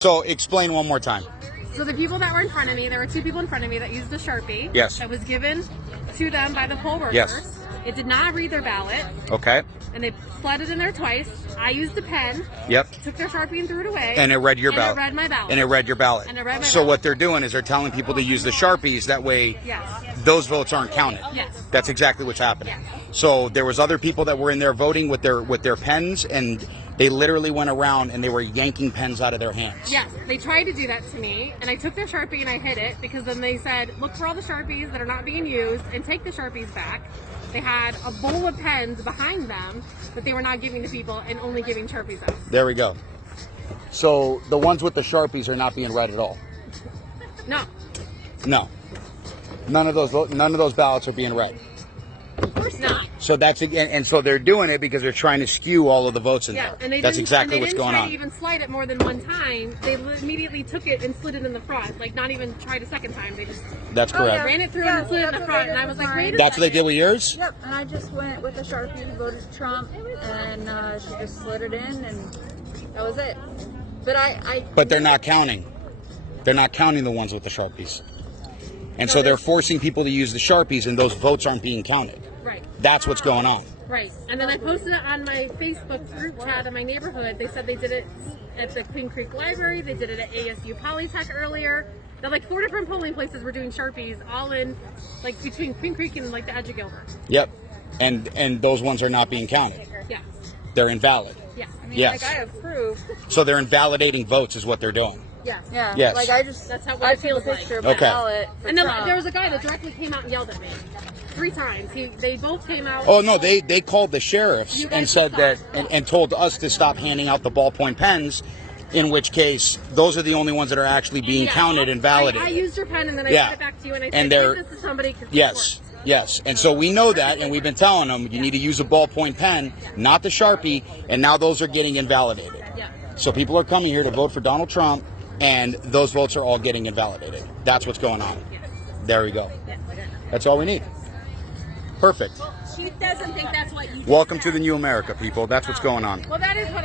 So explain one more time. So the people that were in front of me, there were two people in front of me that used the Sharpie. Yes. That was given to them by the poll workers. Yes. It did not read their ballot. Okay. And they slid it in there twice. I used a pen. Yep. Took their Sharpie and threw it away. And it read your and ballot. it read my ballot. And it read your ballot. And it read my So ballot. what they're doing is they're telling people to use the Sharpies. That way, Yes. those votes aren't counted. Yes. That's exactly what's happening. Yes. So there was other people that were in there voting with their pens, and they literally went around and they were yanking pens out of their hands. Yes, they tried to do that to me, and I took their Sharpie and I hid it because then they said, look for all the Sharpies that are not being used and take the Sharpies back. They had a bowl of pens behind them that they were not giving to people and only giving Sharpies out. There we go. So the ones with the Sharpies are not being read at all. No. No. None of those ballots are being read. Of course not. So that's and so they're doing it because they're trying to skew all of the votes in Yeah, there. and they That's didn't, exactly and they what's didn't going try on. to even slide it more than one time. They immediately took it and slid it in the front, like not even tried a second time. They just That's correct. ran it through and slid it in the front, and I was like, wait a That's what they second. did with yours? Yep, and I just went with the Sharpie and voted Trump, and she just slid it in, and that was it. But But they're not counting. They're not counting the ones with the Sharpies. And so they're forcing people to use the Sharpies, and those votes aren't being counted. Right. That's what's going on. Right. And then I posted it on my Facebook group chat in my neighborhood. They said they did it at the Queen Creek Library. They did it at ASU Polytech earlier. They're like 4 different polling places were doing Sharpies, all in like between Queen Creek and like the edge of Gilbert. Yep. And those ones are not being counted. Yeah. They're invalid. Yeah. I mean, Yes. like I have proof. So they're invalidating votes is what they're doing. Yeah. Yeah. Yes. Like I just, That's how I it took a feels like. picture of my Okay. ballot for And then Trump. there was a guy that directly came out and yelled at me 3 times. They both came out. Oh no, they called the sheriffs You and guys said that stopped. and told us to stop handing out the ballpoint pens, in which case those are the only ones that are actually being Yeah. counted and validated. I used your pen and then I Yeah. sent it back to you and I And said, they're- give this to somebody. 'cause this Yes, works. yes. And so we know that, and we've been telling them you need to use a ballpoint pen, not the Sharpie, and now those are getting invalidated. Yeah. So people are coming here to vote for Donald Trump, and those votes are all getting invalidated. That's what's going on. Yes. There we go. Yes. That's all we need. Perfect. She doesn't think that's what you Welcome to the new America, people. That's what's going on. Well, that is what